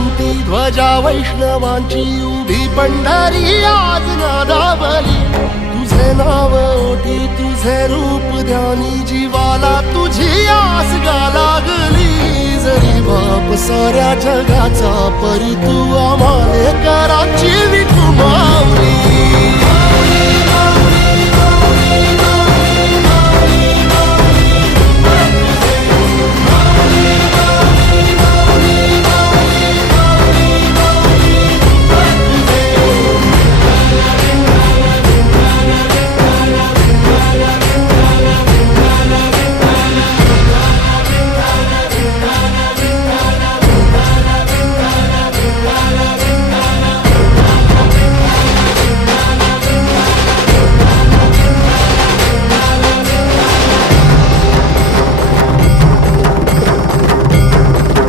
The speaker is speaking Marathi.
क्रांती ध्वजा वैष्णवांची उभी पंढरी आज नादावली। तुझे नाव ओटी तुझे रूप ध्यानी जीवाला तुझी आस गा लागली। जरी बाप साऱ्या जगाचा परी तू आम्हाले कराची विठू माऊली।